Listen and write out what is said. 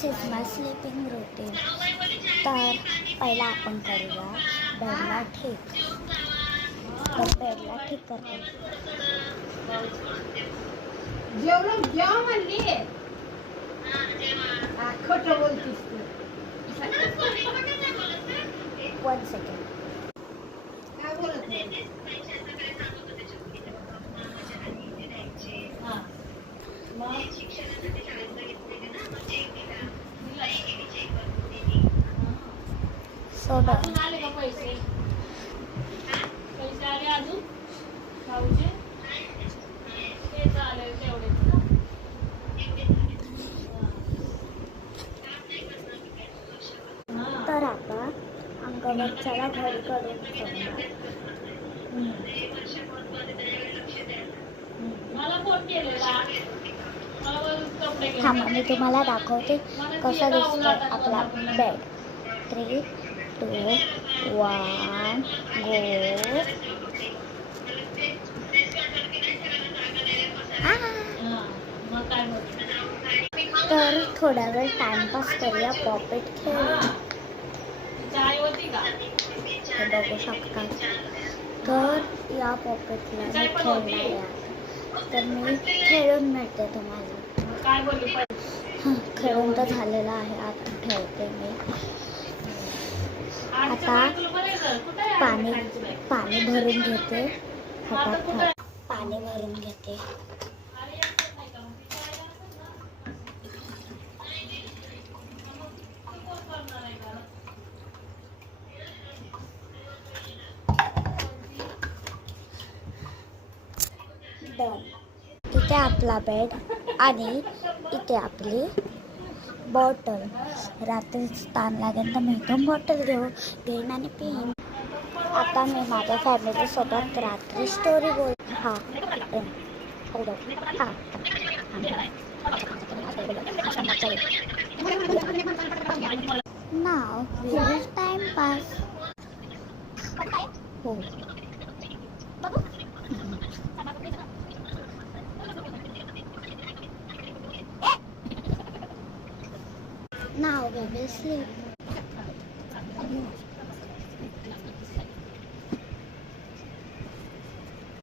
This is my sleeping routine. तर पहिला आपण करूया बेडला ठीक. तर बेडला ठीक करतो. जेव्हा म्हणली खोटं बोलतीस तू. 1 सेकंड. काय बोलत नाही. So done. अजून आले का पैसे? पैसे आले अजून भाऊचे? ते चालेल तेवढेच ना. तर आता अंगावरच्याला घरी करून ठेवणार. मला फोन केलेला. मला बोलत कपडे घेऊन थांबा मी तुम्हाला दाखवते कसा दिसतोय आपला बेड. 3, 2, 1 गो. मग काय बोलतो? तर थोडा वेळ टाइमपास करूया. पॉपेट खेळूया. चाय होती का? हे बघू शकता. तर या पॉपेटला मी खेळणार आहे. तर मी खेळून मिळते तुम्हाला. काय बोलली? खेळून तर झालेलं आहे. आता ठेवते मी. आता पाणी भरून घेते. फटाफट पाणी भरून घेते. डन. इथे आपला बेड आणि इथे आपली बॉटल. रात्री ताण लागेल तर मी इथून बॉटल घेईन आणि पिईन. आता मी माझ्या फॅमिलीसोबत रात्री स्टोरी बोल. Now we will time pass. हो. Now we will sleep.